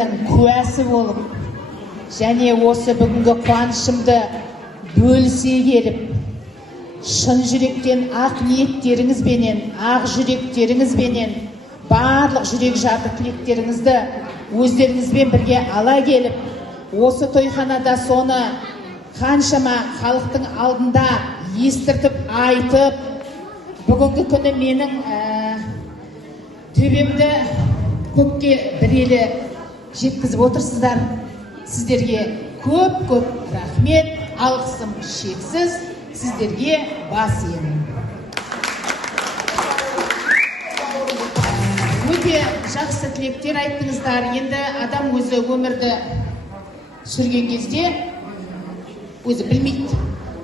тілектерімнің куәсі болып, және осы бүгінгі қуанышымды бөлісе келіп, шын жүректен ақ ниеттеріңізбенен, ақ жүректеріңізбенен барлық жүрек жарды тілектеріңізді өздеріңізбен бірге ала келіп, осы тойханада соны қаншама халықтың алдында естіртіп, айтып, бүгінгі күні менің төбемді көкке бір елі жеткізіп отырсыздар. Сіздерге көп-көп рахмет, алғысым шексіз, сіздерге бас иемін. Өте жақсы тілектер айттыңыздар. Енді адам өзі өмірді сүрген кезде өзі білмейді,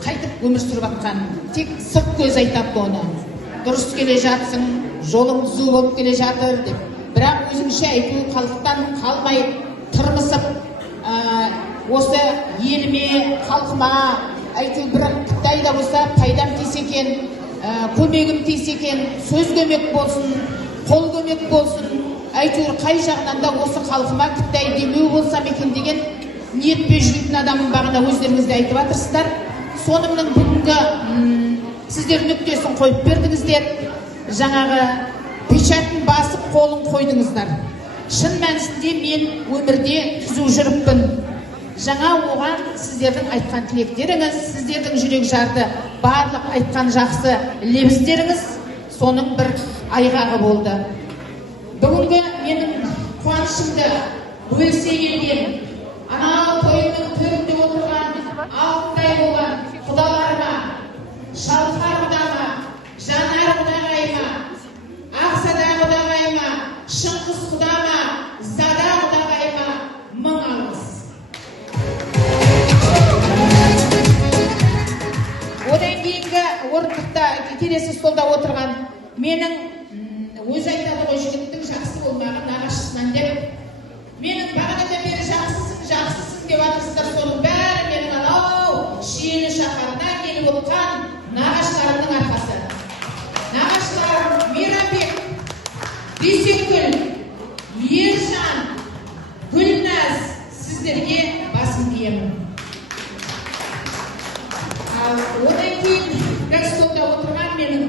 қайтып өмір сүріп атқан, тек сырт көз айтады оны. Дұрыс келе жатсың, жолың түзу болып келе жатыр деп. Бірақ өзіңше айту халықтан қалмай тырмысып, осы еліме, халқыма айту бір Қытайда болса пайдам тисе екен, көмегім тисе екен, сөз көмек болсын, қол көмек болсын, әйтеуір қай жағынан да осы халқыма Қытай демеу болсам екен деген ниетпен жүретін адамның бағана өздеріңізде айтып жатырсыздар. Соныңның бүгінгі сіздер нүктесін қойып бердіңіздер, жаңағы печатын басып қолын қойдыңыздар. Шын мәнісінде мен өмірде түзу жүріппін. Жаңа оған сіздердің айтқан тілектеріңіз, сіздердің жүрек жарды барлық айтқан жақсы лебіздеріңіз соның бір айғағы болды. Бүгінгі менің қуанышымды бөлісе келген, анау тойымның төрінде отырған алтындай болған құдаларыма, Шалқар құдама, Жанар құдағайыма, Ақсада құдағайыма, Шыңғыс құдама, Зада құдағайыма мың алғыс. Одан кейінгі орындықта келесі столда отырған менің өзі айтады ғой, жігіттің жақсы болмаған нағашысынан деп. Менің бағанадан бері жақсысың деп атырсыздар, соның бәрі менің анау Шиелі шаһарына келіп отқан нағашыларымның арқасы. Нағашыларым Мейрамбек, Бейсекгүл, Ержан, Гүлназ, сіздерге басым иемін. Одан кейін гастолда отырған менің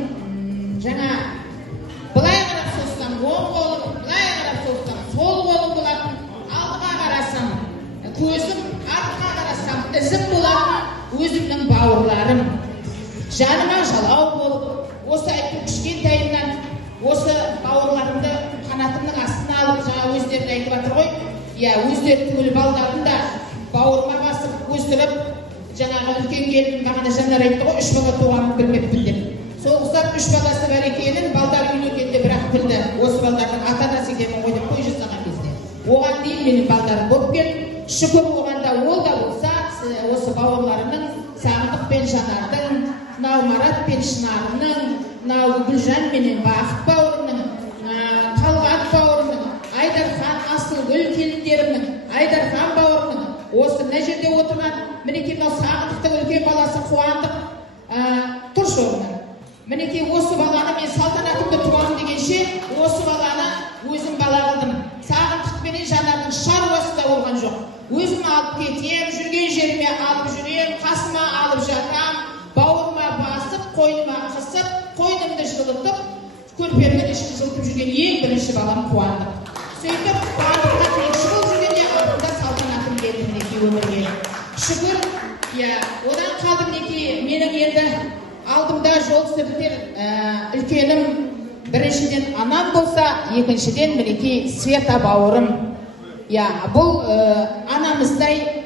жаңа былай қарап созсам оң қолым, былай қарап созсам сол қолым болатын, алдыға қарасам көзім, артқа қарасам ізім болатын өзімнің бауырларым. Жаныма жалау болып, осы айтып кішкентайымнан осы бауырларымды қанатымның астына алып, жаңа өздерін айтып жатыр ғой, өздері түгіл балдарын да бауырыма басып өстіріп, жаңағы үлкен келінім бағана Жанар айтты ғой, 3 бала туғанын білмеппін деп. Сол ұқсап 3 баласы бар екенін балдар үйленгенде бірақ білді. Осы балдардың ата-анасы екенін ғой деп той жасаған кезде. Оған дейін менің балдарым болып келді. Шүкір оғанда ол да болса, осы бауырларымның Сағындық пен Жанардың, мынау Марат пен Шынарымның, мынау Гүлжан менен Бақыт бауырымның, Талғат бауырымның, Айдархан, Асылгүл келіндерімнің, Айдархан бауырымның, осы мына жерде отырған, мінекей мынау Сағындықтың үлкен баласы Қуандық, тұршы орнынан. Мінекей осы баланы мен салтанатымды туғаным дегенше, осы баланы өзім бала қылдым. Сағындық пенен Жанардың шаруасы да болған жоқ. Өзім алып кетем, жүрген жеріме алып жүрем, қасыма алып жатам, бауырыма басып, қойныма қысып, қойнымды жылытып, көрпемнің ішін жылытып жүрген ең бірінші балам Қуандық. Сөйтіп, Қуандыққа тілекші болып жүргенде артында салтанатым келді мінекей өмірге. Шүкір, одан қалды мінекей менің енді алдымда жол сүртер үлкенім, біріншіден анам болса, екіншіден мінекей Света бауырым. Бұл анамыздай